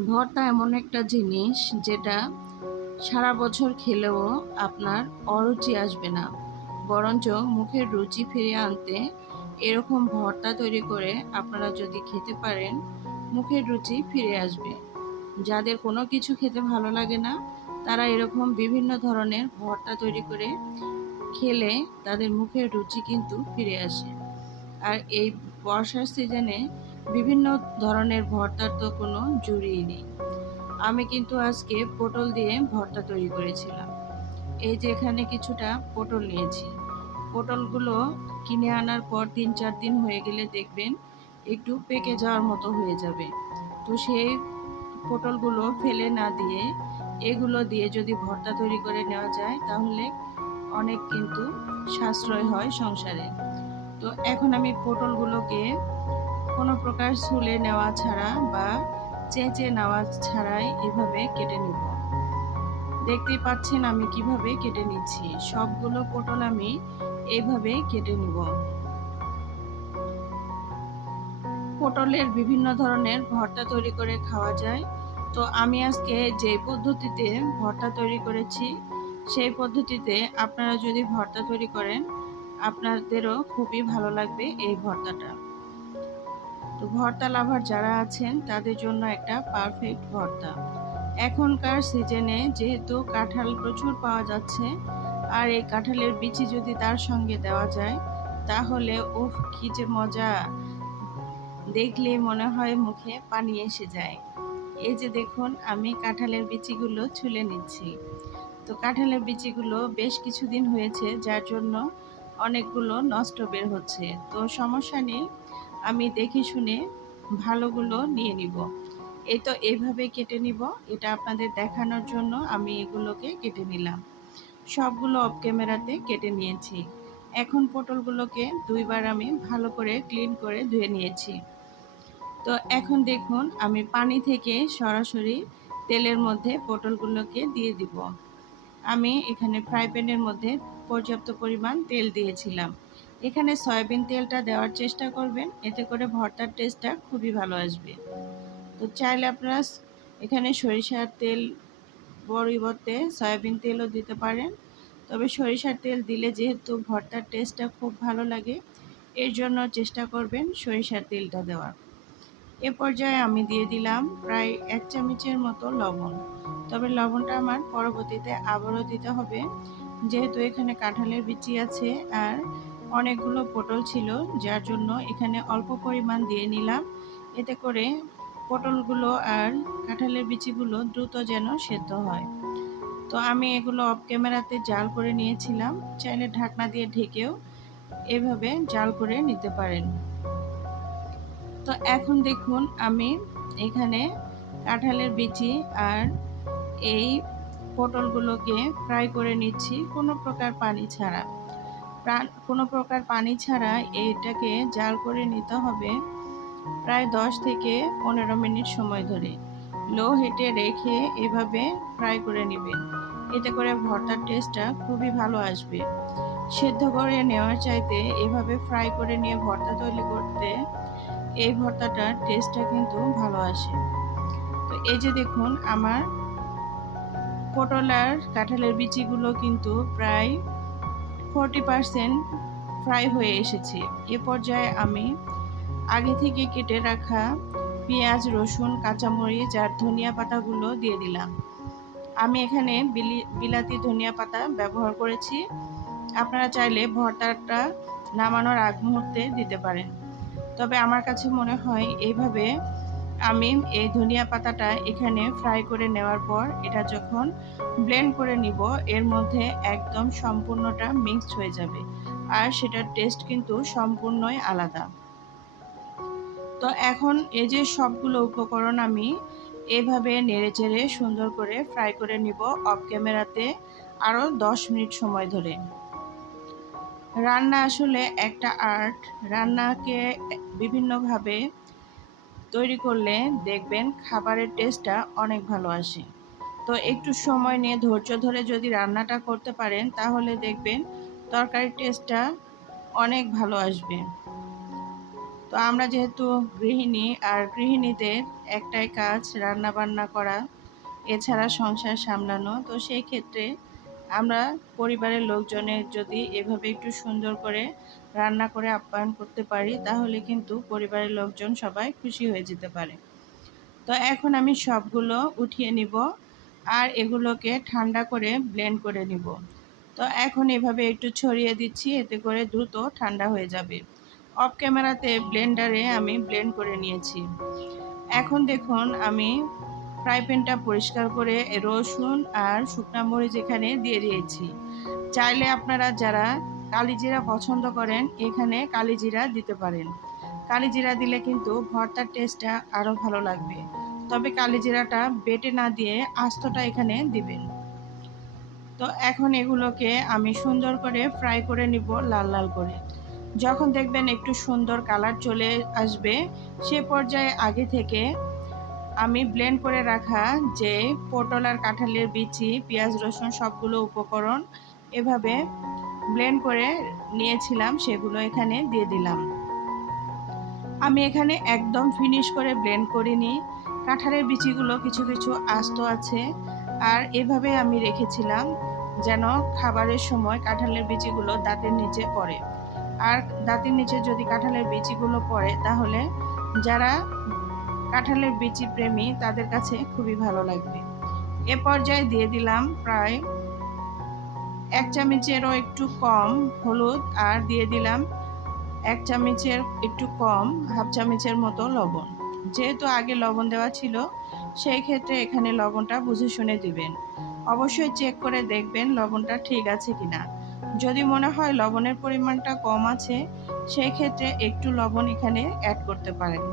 ভর্তা এমন একটা জিনিস যেটা সারা বছর খেলেও আপনার অরুচি আসবে না, বরঞ্চ মুখের রুচি ফিরিয়ে আনতে এরকম ভর্তা তৈরি করে আপনারা যদি খেতে পারেন, মুখের রুচি ফিরে আসবে। যাদের কোনো কিছু খেতে ভালো লাগে না, তারা এরকম বিভিন্ন ধরনের ভর্তা তৈরি করে খেলে তাদের মুখের রুচি কিন্তু ফিরে আসে। আর এই বর্ষার সিজনে বিভিন্ন ধরনের ভর্তার তো কোনো জুড়িই নেই। আমি কিন্তু আজকে পটল দিয়ে ভর্তা তৈরি করেছিলাম। এই যে এখানে কিছুটা পটল নিয়েছি। পটলগুলো কিনে আনার পর ৩-৪ দিন হয়ে গেলে দেখবেন একটু পেকে যাওয়ার মতো হয়ে যাবে। তো সেই পটলগুলো ফেলে না দিয়ে এগুলো দিয়ে যদি ভর্তা তৈরি করে নেওয়া যায়, তাহলে অনেক কিন্তু সাশ্রয় হয় সংসারে। তো এখন আমি পটলগুলোকে কোনো প্রকার ছুলে নেওয়া ছাড়া বা চেঁচে নেওয়া ছাড়াই এভাবে কেটে নেব। দেখতেই পাচ্ছেন আমি কিভাবে কেটে নিচ্ছি। সবগুলো পটল আমি এইভাবে কেটে নিব। পটলের বিভিন্ন ধরনের ভর্তা তৈরি করে খাওয়া যায়। তো আমি আজকে যে পদ্ধতিতে ভর্তা তৈরি করেছি, সেই পদ্ধতিতে আপনারা যদি ভর্তা তৈরি করেন, আপনাদেরও খুবই ভালো লাগবে এই ভর্তাটা। তো ভর্তা লাভার যারা আছেন তাদের জন্য একটা পারফেক্ট ভর্তা। এখনকার সিজনে যেহেতু কাঁঠাল প্রচুর পাওয়া যাচ্ছে, আর এই কাঁঠালের বিচি যদি তার সঙ্গে দেওয়া যায়, তাহলে উফ কি যে মজা! দেখলেই মনে হয় মুখে পানি এসে যায়। এই যে দেখুন আমি কাঁঠালের বিচিগুলো ছুলে নিচ্ছি। তো কাঁঠালের বিচিগুলো বেশ কিছুদিন হয়েছে, যার জন্য অনেকগুলো নষ্ট বের হচ্ছে। তো সমস্যা নেই, আমি দেখে শুনে ভালোগুলো নিয়ে নিব। এই তো এইভাবে কেটে নিব। এটা আপনাদের দেখানোর জন্য আমি এগুলোকে কেটে নিলাম। সবগুলো অফ ক্যামেরাতে কেটে নিয়েছি। এখন পটলগুলোকে 2 বার আমি ভালো করে ক্লিন করে ধুয়ে নিয়েছি। তো এখন দেখুন আমি পানি থেকে সরাসরি তেলের মধ্যে পটলগুলোকে দিয়ে দিব। আমি এখানে ফ্রাই প্যানের মধ্যে পর্যাপ্ত পরিমাণ তেল দিয়েছিলাম। এখানে সয়াবিন তেলটা দেওয়ার চেষ্টা করবেন, এতে করে ভর্তার টেস্টটা খুবই ভালো আসবে। তো চাইলে আপনারা এখানে সরিষার তেল পরিবর্তে সয়াবিন তেলও দিতে পারেন। তবে সরিষার তেল দিলে যেহেতু ভর্তার টেস্টটা খুব ভালো লাগে, এর জন্য চেষ্টা করবেন সরিষার তেলটা দেওয়ার। এ পর্যায়ে আমি দিয়ে দিলাম প্রায় 1 চামচের মতো লবণ। তবে লবণটা আমার পরবর্তীতে আবারও দিতে হবে, যেহেতু এখানে কাঁঠালের বিচি আছে আর অনেকগুলো পটল ছিল, যার জন্য এখানে অল্প পরিমাণ দিয়ে নিলাম। এতে করে পটলগুলো আর কাঁঠালের বিচিগুলো দ্রুত যেন সেদ্ধ হয়। তো আমি এগুলো অফ ক্যামেরাতে জাল করে নিয়েছিলাম। চাইলে ঢাকনা দিয়ে ঢেকেও এভাবে জাল করে নিতে পারেন। তো এখন দেখুন আমি এখানে কাঁঠালের বিচি আর এই পটলগুলোকে ফ্রাই করে নিচ্ছি কোনো প্রকার পানি ছাড়া। কোনো প্রকার পানি ছাড়া এটাকে জাল করে নিতে হবে প্রায় 10 থেকে 15 মিনিট সময় ধরে। লো হিটে রেখে এভাবে ফ্রাই করে নেবেন। এতে করে ভর্তার টেস্টটা খুবই ভালো আসবে। সেদ্ধ করে নেওয়ার চাইতে এভাবে ফ্রাই করে নিয়ে ভর্তা তৈরি করতে এই ভর্তাটার টেস্টটা কিন্তু ভালো আসে। তো এই যে দেখুন আমার পটল আর কাঁঠালের বিচিগুলো কিন্তু প্রায় 40% ফ্রাই হয়ে এসেছে। এ পর্যায়ে আমি আগে থেকে কেটে রাখা পেঁয়াজ, রসুন, কাঁচামরিচ আর ধনিয়া পাতাগুলো দিয়ে দিলাম। আমি এখানে বিলাতি ধনিয়া পাতা ব্যবহার করেছি। আপনারা চাইলে ভর্তাটা নামানোর আগ মুহূর্তে দিতে পারেন। তবে আমার কাছে মনে হয় এইভাবে আমি এই ধনিয়া পাতাটা এখানে ফ্রাই করে নেওয়ার পর এটা যখন ব্লেন্ড করে নিব, এর মধ্যে একদম সম্পূর্ণটা মিক্সড হয়ে যাবে, আর সেটার টেস্ট কিন্তু সম্পূর্ণই আলাদা। তো এখন এই যে সবগুলো উপকরণ আমি এভাবে নেড়েচেড়ে সুন্দর করে ফ্রাই করে নিব অফ ক্যামেরাতে আরও 10 মিনিট সময় ধরে। রান্না আসলে একটা আর্ট। রান্নাকে বিভিন্নভাবে তৈরি করলে দেখবেন খাবারের টেস্টটা অনেক ভালো আসে। তো একটু সময় নিয়ে ধৈর্য ধরে যদি রান্নাটা করতে পারেন, তাহলে দেখবেন তরকারির টেস্টটা অনেক ভালো আসবে। তো আমরা যেহেতু গৃহিণী, আর গৃহিণীদের একটাই কাজ রান্না বান্না করা, এছাড়া সংসার সামলানো। তো সেই ক্ষেত্রে আমরা পরিবারের লোকজনের যদি এভাবে একটু সুন্দর করে রান্না করে আপ্যায়ন করতে পারি, তাহলে কিন্তু পরিবারের লোকজন সবাই খুশি হয়ে যেতে পারে। তো এখন আমি সবগুলো উঠিয়ে নিব আর এগুলোকে ঠান্ডা করে ব্লেন্ড করে নিব। তো এখন এভাবে একটু ছড়িয়ে দিচ্ছি, এতে করে দ্রুত ঠান্ডা হয়ে যাবে। অফ ক্যামেরাতে ব্লেন্ডারে আমি ব্লেন্ড করে নিয়েছি। এখন দেখুন আমি ফ্রাই প্যানটা পরিষ্কার করে রসুন আর শুকনা মরিচ এখানে দিয়ে দিয়েছি। চাইলে আপনারা যারা কালিজিরা পছন্দ করেন এখানে কালিজিরা দিতে পারেন। কালিজিরা দিলে কিন্তু ভর্তার টেস্টটা আরও ভালো লাগবে। তবে কালিজিরাটা বেটে না দিয়ে আস্তটা এখানে দিবেন। তো এখন এগুলোকে আমি সুন্দর করে ফ্রাই করে নিব লাল লাল করে। যখন দেখবেন একটু সুন্দর কালার চলে আসবে, সে পর্যায়ে আগে থেকে আমি ব্লেন্ড করে রাখা যে পটল আর কাঁঠালের বিচি, পেঁয়াজ রসুন সবগুলো উপকরণ এভাবে ব্লেন্ড করে নিয়েছিলাম, সেগুলো এখানে দিয়ে দিলাম। আমি এখানে একদম ফিনিশ করে ব্লেন্ড করিনি, কাঁঠালের বিচিগুলো কিছু কিছু আস্ত আছে, আর এভাবে আমি রেখেছিলাম যেন খাবারের সময় কাঁঠালের বিচিগুলো দাঁতের নিচে পড়ে। আর দাঁতের নিচে যদি কাঁঠালের বিচিগুলো পড়ে, তাহলে যারা কাঁঠালের বিচি প্রেমী তাদের কাছে খুবই ভালো লাগবে। এ পর্যায়ে দিয়ে দিলাম প্রায় 1 চামচেরও একটু কম হলুদ, আর দিয়ে দিলাম 1 চামচের একটু কম, হাফ চামচের মতো লবণ। যেহেতু আগে লবণ দেওয়া ছিল, সেই ক্ষেত্রে এখানে লবণটা বুঝে শুনে দিবেন। অবশ্যই চেক করে দেখবেন লবণটা ঠিক আছে কিনা। যদি মনে হয় লবণের পরিমাণটা কম আছে, সেই ক্ষেত্রে একটু লবণ এখানে অ্যাড করতে পারেন।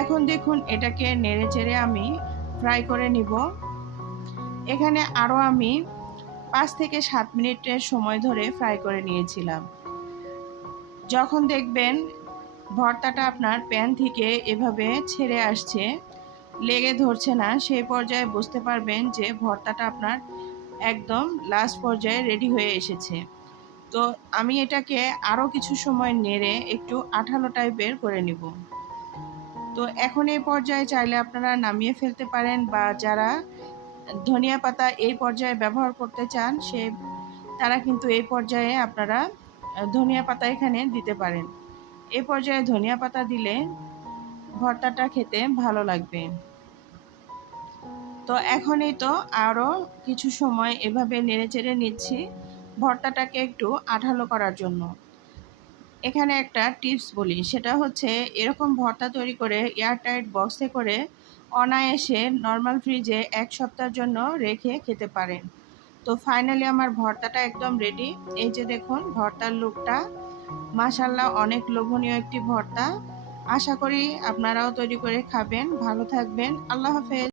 এখন দেখুন এটাকে নেড়েচেড়ে আমি ফ্রাই করে নিব। এখানে আরও আমি 5 থেকে 7 মিনিটের সময় ধরে ফ্রাই করে নিয়েছিলাম। যখন দেখবেন ভর্তাটা আপনার প্যান থেকে এভাবে ছেড়ে আসছে, লেগে ধরছে না, সেই পর্যায়ে বুঝতে পারবেন যে ভর্তাটা আপনার একদম লাস্ট পর্যায়ে রেডি হয়ে এসেছে। তো আমি এটাকে আরও কিছু সময় নেড়ে একটু আঠালো টাইপের করে নিব। তো এখন এই পর্যায়ে চাইলে আপনারা নামিয়ে ফেলতে পারেন, বা যারা ধনিয়া পাতা এই পর্যায়ে ব্যবহার করতে চান তারা কিন্তু এই পর্যায়ে আপনারা ধনিয়া পাতা এখানে দিতে পারেন। এই পর্যায়ে ধনিয়া পাতা দিলে ভর্তাটা খেতে ভালো লাগবে। তো এখনই তো আরও কিছু সময় এভাবে নেড়েচেড়ে নিচ্ছি ভর্তাটাকে একটু আঠালো করার জন্য। এখানে একটা টিপস বলি, সেটা হচ্ছে এরকম ভর্তা তৈরি করে এয়ারটাইট বক্সে করে অনায়াসে নর্মাল ফ্রিজে 1 সপ্তাহের জন্য রেখে খেতে পারেন। তো ফাইনালি আমার ভর্তাটা একদম রেডি। এই যে দেখুন ভর্তার লুকটা, মাশাআল্লাহ অনেক লোভনীয় একটি ভর্তা। আশা করি আপনারাও তৈরি করে খাবেন। ভালো থাকবেন। আল্লাহ হাফেজ।